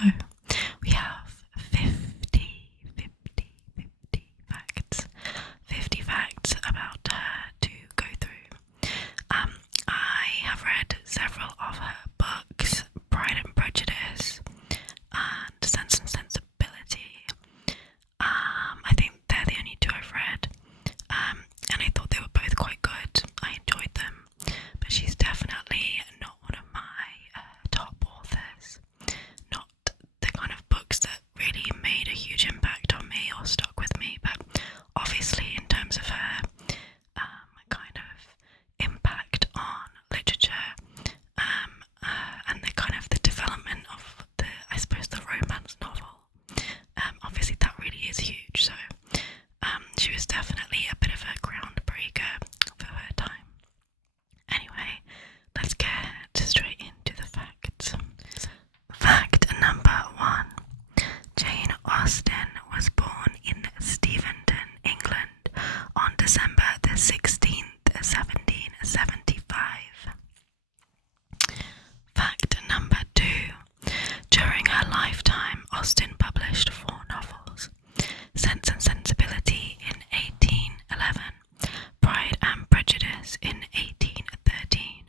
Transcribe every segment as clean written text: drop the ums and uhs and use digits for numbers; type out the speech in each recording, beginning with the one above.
So we have 50 facts. 50 facts about her to go through. I have read several of her books, Pride and Prejudice and Sense and Sensibility. I think they're the only two I've read. And I thought they were both quite good. I enjoyed them. But she's definitely not one of my top authors. Not the kind of books that really made a huge impact on me or stuck with me. But obviously in terms of her kind of impact on literature and the kind of the development of I suppose the romance novel, obviously that really is huge. So she was definitely a bit of a groundbreaker for her time. Anyway, let's get straight into the facts. Fact number 1. Jane Austen was born in Steventon, England on December the 16th, 1775. Fact number 2. During her lifetime, Austen published 4 novels: Sense and Sensibility in 1811, Pride and Prejudice in 1813,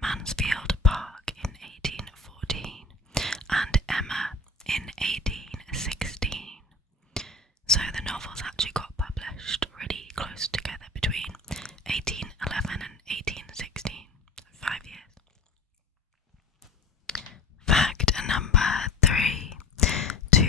Mansfield Park in 1814, and Emma in 1816. So the novels actually got published really close together between 1811 and 1816, 5 years. Fact number 3. To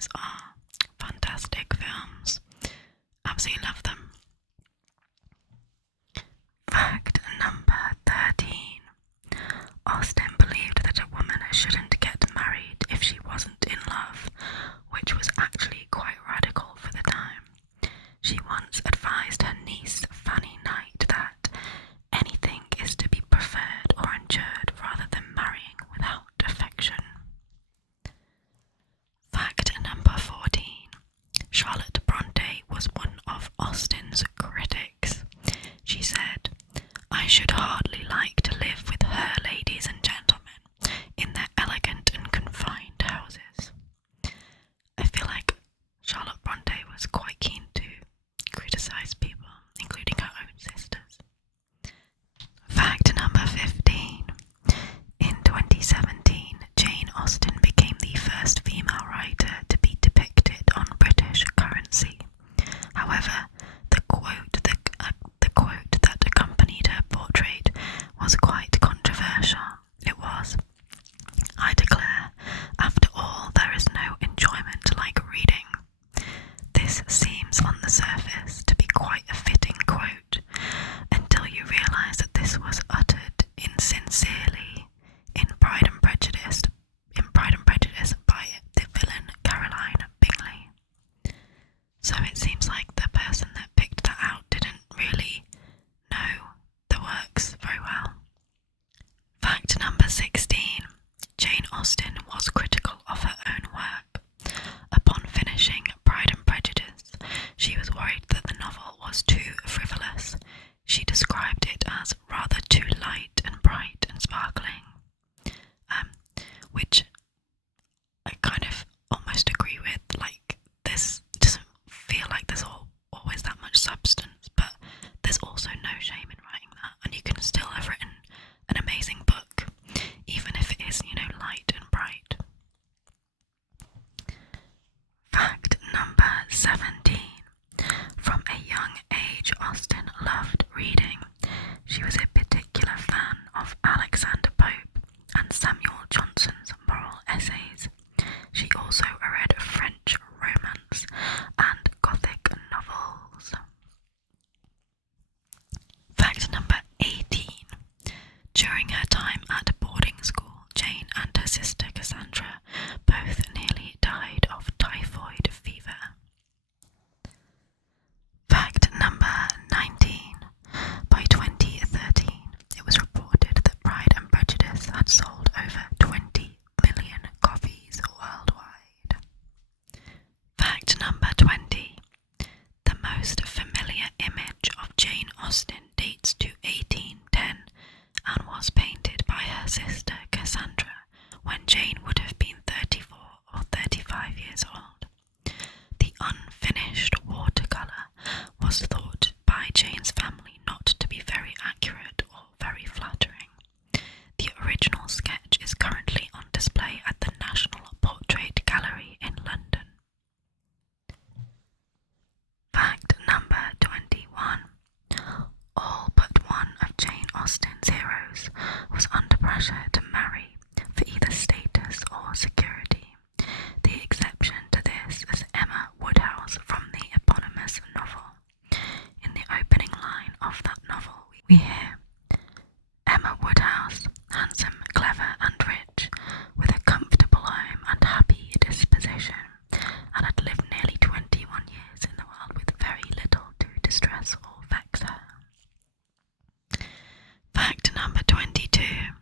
Those are fantastic films. Absolutely love them. Fact number 13. Austen believed that a woman shouldn't get married if she wasn't in love, which was actually quite radical for the time. She once advised her niece Fanny Knight that anything is to be preferred or endured rather than marrying without affection. Fact number 14. Charlotte Bronte was one of Austen's critics. She said, "I should hardly like to live with her ladies and gentlemen in their elegant and confined houses." I feel like Charlotte Bronte was quite keen to criticise people, including her own sisters. Fact number 15. In 2017, Jane Austen became the first female writer to be depicted on British currency. However, the quote that accompanied her portrait was quite controversial. It was, "I declare, after all, there is no enjoyment like reading." This seems on the surface to be quite a fitting quote, until you realise that this was uttered insincerely in Pride and Prejudice by the villain Caroline Bingley. So it seems like the person that picked that out didn't really know the works very well. Fact number 16. Jane Austen was critical of her own work. Upon finishing Pride and Prejudice, she was worried that the novel was too frivolous. She described it as rather too light and bright and sparkling, which I kind of almost agree with. Like, this doesn't feel like there's always that much substance, but there's also no shame in writing that, and you can still have written an amazing book, even if it is, light and bright. Fact number 17. From a young age, Austen loved reading. She was a particular fan of Alexander Pope and Samuel Johnson's moral essays. She also read French romance and Gothic novels. Fact number 18. During her time at boarding school, Jane and her sister Cassandra both nearly died of typhoid fever. Fact number 19. By 2013, it was reported that Pride and Prejudice had sold over 20 million copies worldwide. Fact number 20. The most familiar image of Jane Austen dates to 1810 and was painted by her sister Cassandra when Jane would have been 34 or 35 years old. The unfinished watercolour was thought by Jane's family not to be very accurate or very flattering. The original sketch is currently on display at the National Portrait Gallery in London. Fact number 21. All but one of Jane Austen's heroes was under pressure to marry for either status or security. The exception to this is Emma Woodhouse from the eponymous novel. In the opening line of that novel, we hear, "Emma Woodhouse, handsome, clever and rich, with a comfortable home and happy disposition, and had lived nearly 21 years in the world with very little to distress or vex her." Fact number 22.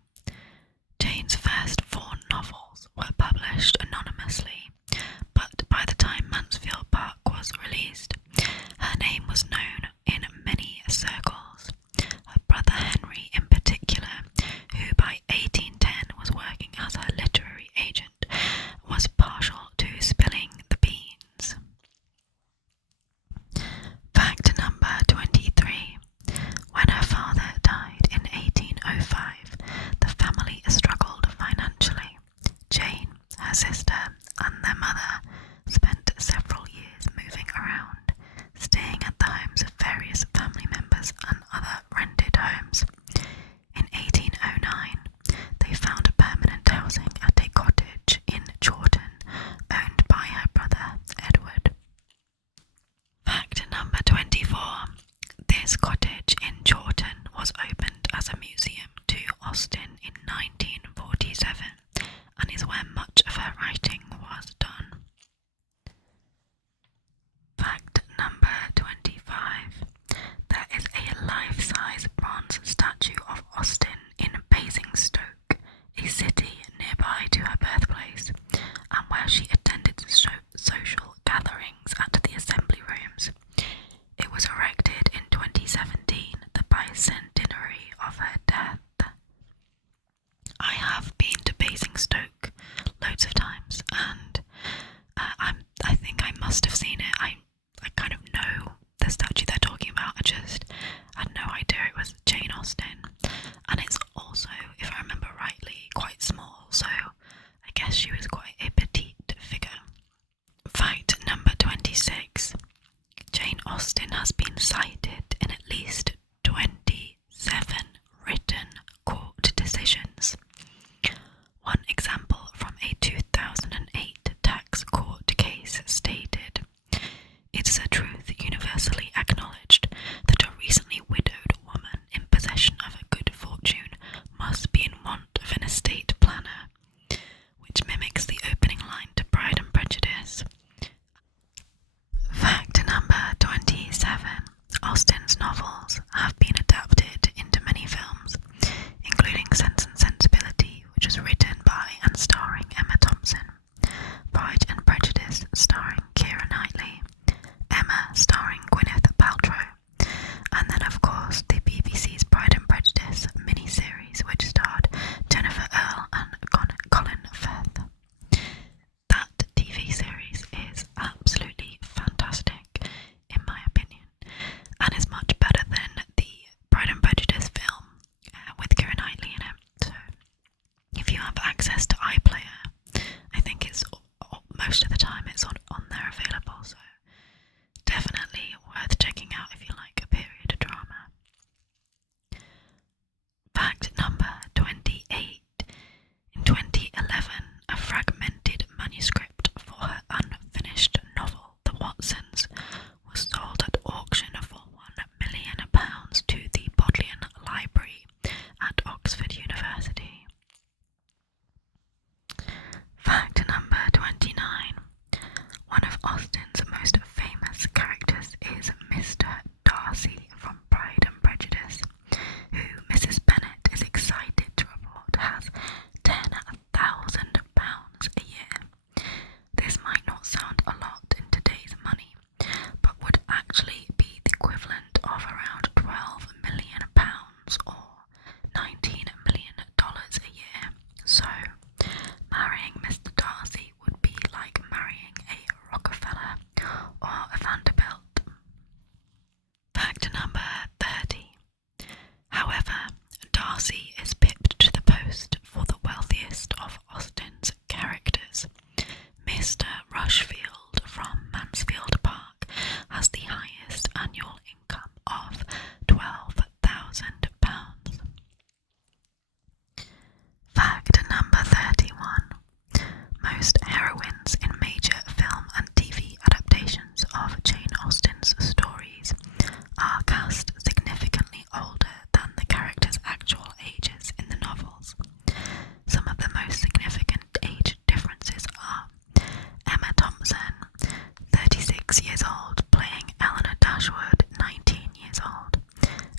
36 years old, playing Eleanor Dashwood, 19 years old,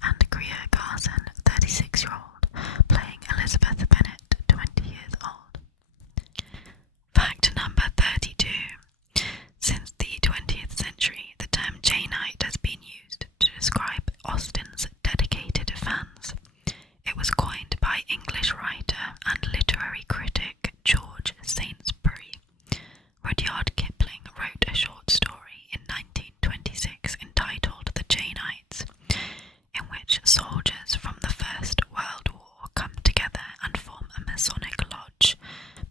and Greer Garson, 36-year-old, playing Elizabeth Bennet, 20 years old. Fact number 32. Since the 20th century, the term Janeite has been used to describe Austen's dedicated fans. It was coined by English writer and literary critic George Saintsbury. Rudyard Kipling wrote a short story in 1926 entitled The Janeites, in which soldiers from the First World War come together and form a Masonic lodge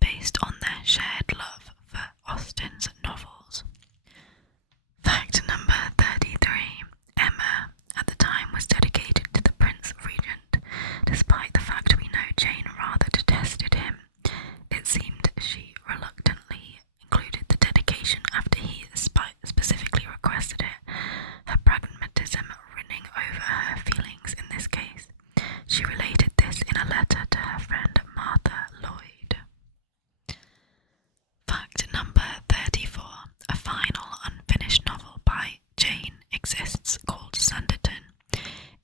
based on their shared love for Austen's novels. Fact number 33. Emma, at the time, was dedicated to the Prince Regent. Despite the fact we know Jane rather detested him, it seemed she reluctantly included the dedication after he specifically requested it, her pragmatism running over her feelings in this case. She related this in a letter to her friend Martha Lloyd. Fact number 34. A final unfinished novel by Jane exists called Sanditon.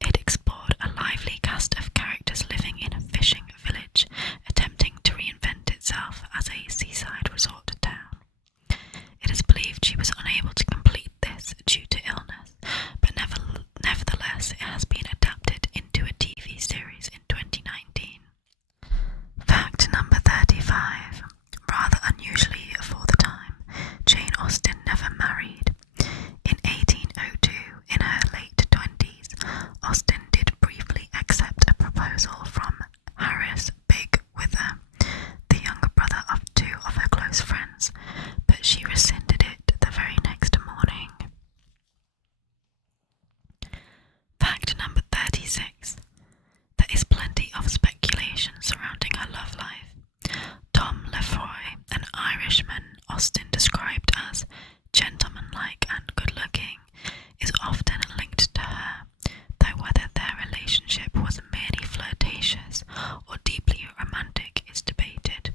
It explored a lively cast of characters living in a fishing village, attempting to reinvent itself as a seaside resort town. It is believed she was unable to complete this due to illness, but nevertheless it has been adapted into a TV series in 2019. Fact number 35. Rather unusually for the time, Jane Austen never married. In 1802, in her late 20s, Austen did briefly accept a proposal from Harris Bigwither, the younger brother of two of her close friends, but she rescinded it the very next morning. Fact number 36. There is plenty of speculation surrounding her love life. Tom Lefroy, an Irishman Austen described as gentlemanlike and good-looking, is often linked to her, though whether their relationship was merely flirtatious or deeply romantic is debated.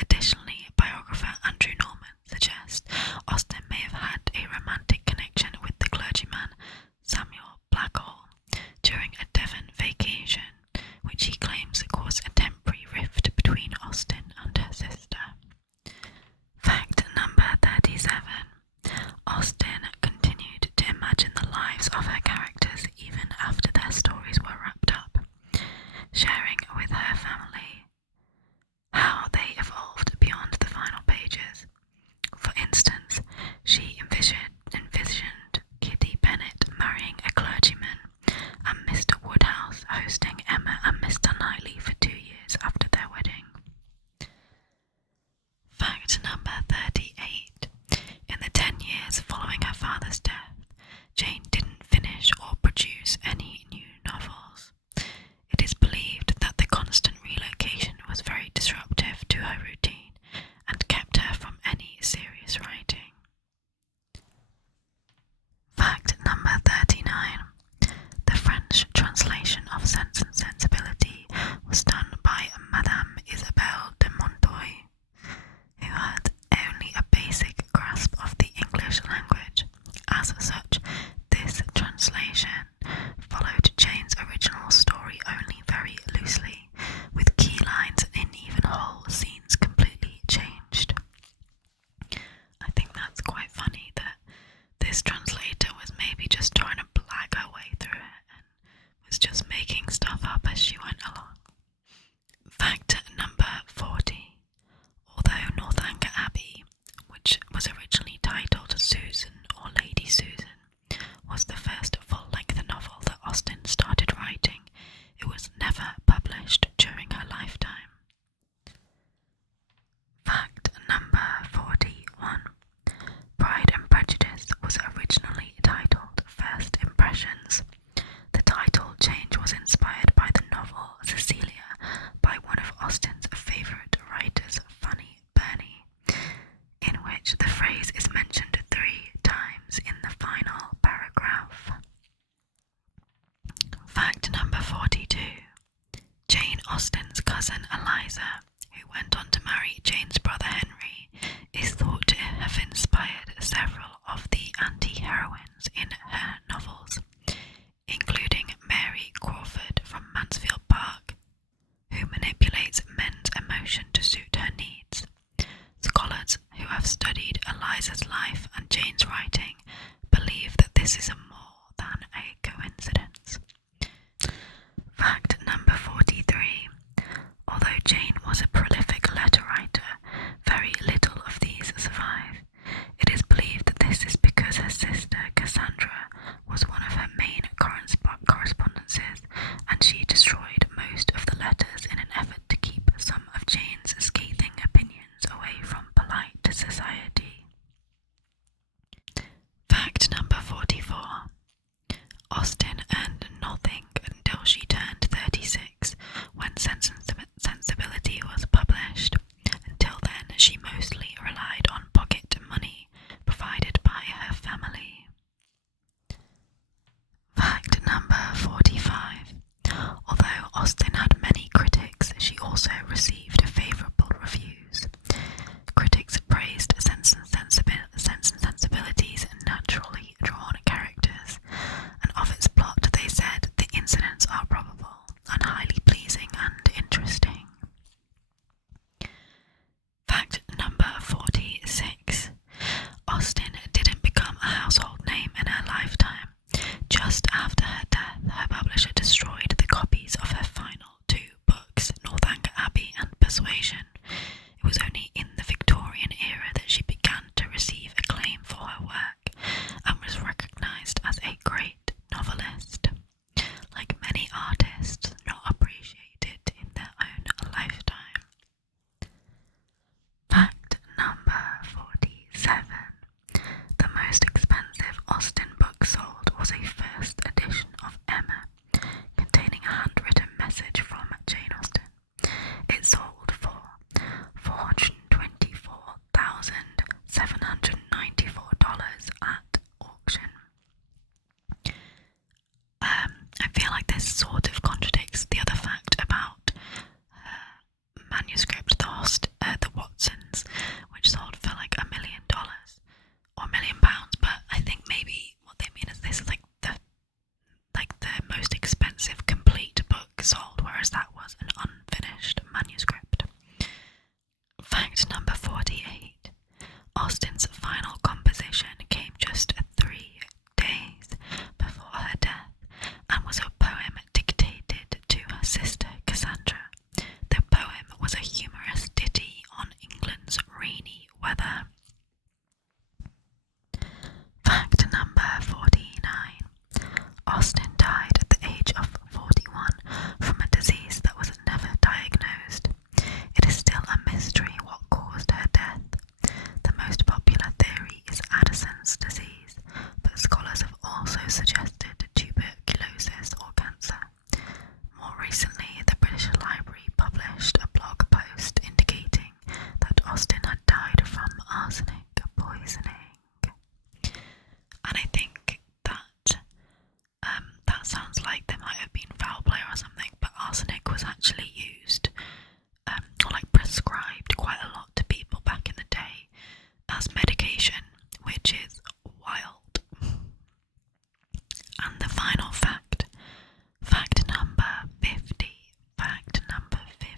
Additionally, biographer Andrew Norman suggests Austen may have had a romantic connection with the clergyman Samuel Blackall during a Devon vacation, which he claims caused a temporary rift between Austen and her sister. Fact number 37. Austen continued to imagine the lives of her characters even after their stories were wrapped up, sharing with her family how they evolved beyond the final pages. For instance, she envisioned Kitty Bennet marrying a clergyman and Mr. Woodhouse hosting Emma and Mr. Knightley for 2 years after their wedding. Fact number 38. In the 10 years following her father's death, Jane didn't finish or produce any new novels. It is believed that the constant relocation was very disruptive to her routine and kept her from any serious writing. Fact number 39. The French translation of Sense and Sensibility was done by Madame Isabelle de Montoy, who had only a basic grasp of the English language. As such, this translation followed Jane's original story only very loosely, with key lines and even whole scenes completely changed. I think that's quite funny that this translator was maybe just trying to blag her way through it and was just making stuff up as she went along. Fact number 40. Although Northanger Abbey, which was originally titled Susan or Lady Susan, was the first full-length novel that Austen started writing, it was never published during her lifetime. Fact number 41. Pride and Prejudice was originally whereas that was an unfinished manuscript. Fact number 48. Austen's final composition came just 3 days before her death and was a poem dictated to her sister Cassandra. The poem was a humorous ditty on England's rainy weather. Fact number 49. Austen died at the age of 41 from a disease that was never diagnosed. It is still a mystery what caused her death. The most popular theory is Addison's disease, but scholars have also suggested tuberculosis or cancer. More recently, the British Library published a blog post indicating that Austen had died from arsenic poisoning. And I think that that sounds like there might have been foul play or something, but arsenic was actually used or like prescribed quite a lot to people back in the day as medication, which is wild. And the final fact, fact number 50, fact number 50.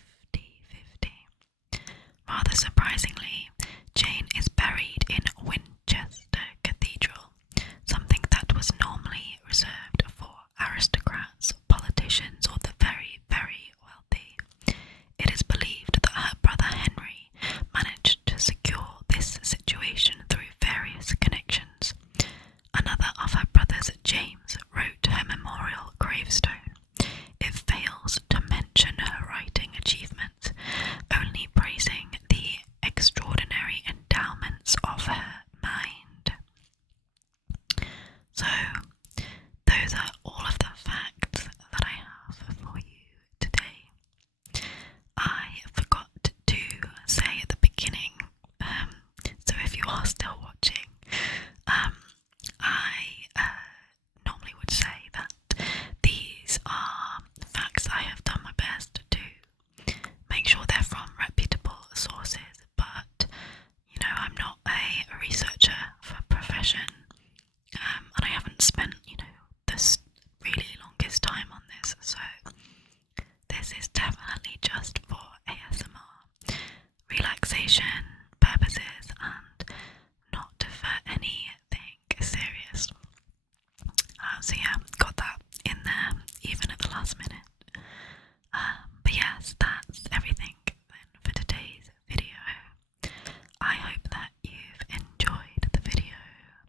Rather surprisingly, Jane is buried in Winchester Cathedral, something that was normally reserved for aristocrats, politicians, or the very, very wealthy. It is believed that her brother Henry managed to secure this situation through various connections. Another of her brothers, James, wrote her memorial gravestone. It fails to mention her writing achievements, only praising the extraordinary endowments of her mind. So, those are all of the facts that I have for you today. I forgot to say at the beginning, so if you are still watching, I normally would say that these are facts I have done my best to make sure they're from reputable sources, but I'm not a researcher for profession, and I haven't spent this really longest time on this, so this is definitely just for ASMR relaxation purposes and not for anything serious. So yeah, got that in there even at the last minute. But yes, that's everything then for today's video. I hope that you've enjoyed the video,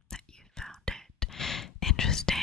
that you found it interesting